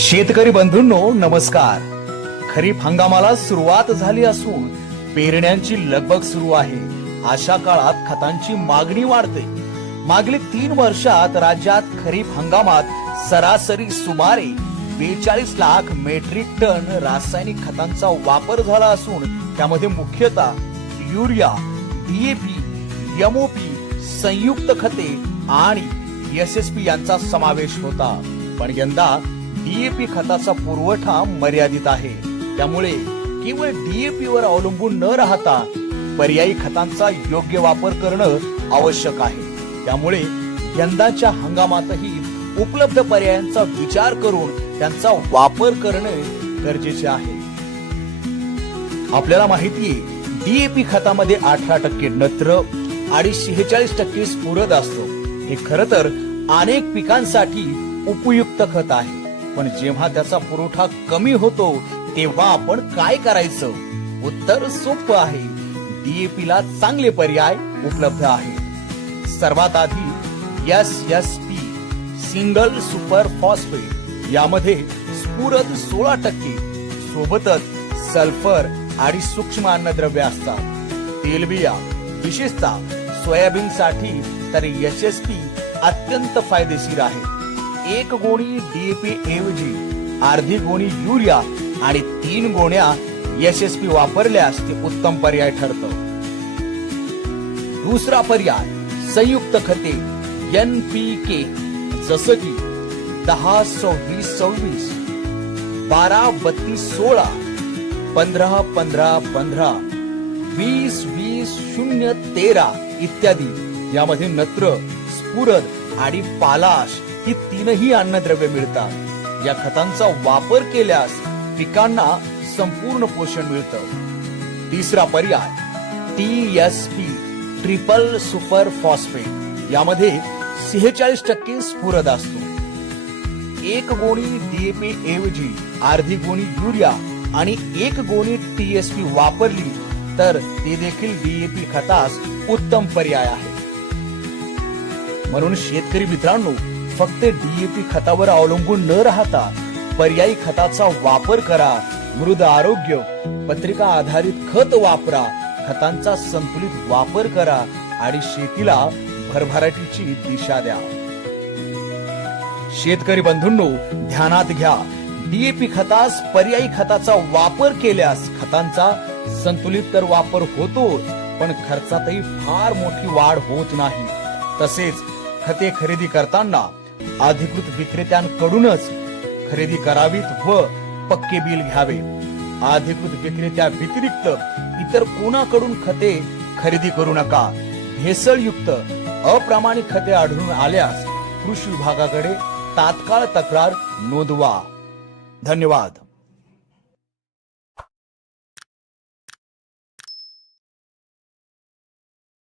शेतकरी बंधूंनो नमस्कार खरीप हंगामाला सुरुवात झाली असून पेरण्यांची लगबग सुरू आहे अशा काळात खतांची मागणी वाढते मागील तीन वर्षात राज्यात खरीप हंगामात सरासरी सुमारे बेचाळीस लाख मेट्रिक टन रासायनिक खतांचा वापर झाला असून त्यामध्ये मुख्यतः युरिया डीएपी एमओपी संयुक्त खते आणि पी यांचा समावेश होता पण यंदा डीएपी खताचा पुरवठा मर्यादित आहे त्यामुळे केवळ डीएपी वर अवलंबून न राहता पर्यायी खतांचा योग्य वापर करणं आवश्यक आहे त्यामुळे यंदाच्या हंगामातही उपलब्ध पर्यायांचा विचार करून त्यांचा वापर करणे गरजेचे आहे आपल्याला माहितीये डीएपी खतामध्ये अठरा टक्के नत्र आणि शेहेचाळीस टक्के स्फुरद असतो हे खर तर अनेक पिकांसाठी उपयुक्त खत आहे पण जेव्हा त्याचा पुरवठा कमी होतो तेव्हा आपण काय करायचं उत्तर सोपं आहे डीएपी ला चांगले पर्याय उपलब्ध आहे सर्वात आधी S S P single super phosphate यामध्ये स्फुरद सोळा टक्के सोबतच सल्फर आणि सूक्ष्म अन्नद्रव्य असतात तेलबिया विशेषतः सोयाबीन साठी तर एस अत्यंत फायदेशीर आहे एक गोणी डीएपी ऐवजी अर्धी गोणी युरिया आणि तीन गोण्या यशस्वी वापरल्यास ते उत्तम पर्याय ठरत दुसरा पर्याय संयुक्त खते एन पी के जस की दहा सव्वीस सव्वीस बारा बत्तीस सोळा पंधरा पंधरा पंधरा वीस वीस शून्य तेरा इत्यादी यामध्ये नत्र स्फुरद आणि पालाश ही तीनही अन्नद्रव्य मिळतात या खतांचा वापर केल्यास पिकांना संपूर्ण पोषण मिळतं तिसरा पर्याय T S P triple super phosphate यामध्ये सेहेचाळीस टक्के स्फुरद असतो एक गोणी डीएपी ऐवजी अर्धी गोणी युरिया आणि एक गोणी टीएसपी वापरली तर ते देखील डीएपी खतास उत्तम पर्याय आहे म्हणून शेतकरी मित्रांनो फक्त डीएपी खतावर अवलंबून न राहता पर्यायी खताचा वापर करा मृद आरोग्य पत्रिका आधारित खत वापरा खतांचा संतुलित वापर करा आणि शेतीला भरभराटीची दिशा द्या शेतकरी बंधूंनो ध्यानात घ्या डीएपी खतास पर्यायी खताचा वापर केल्यास खतांचा संतुलित तर वापर होतोच पण खर्चातही फार मोठी वाढ होत नाही तसेच खते खरेदी करताना अधिकृत विक्रेत्यांकडूनच खरेदी करावीत व पक्के बिल घ्यावे अधिकृत विक्रेत्या व्यतिरिक्त इतर कोणाकडून खते खरेदी करू नका भेसळयुक्त अप्रामाणिक खते आढळून आल्यास कृषी विभागाकडे तात्काळ तक्रार नोंदवा धन्यवाद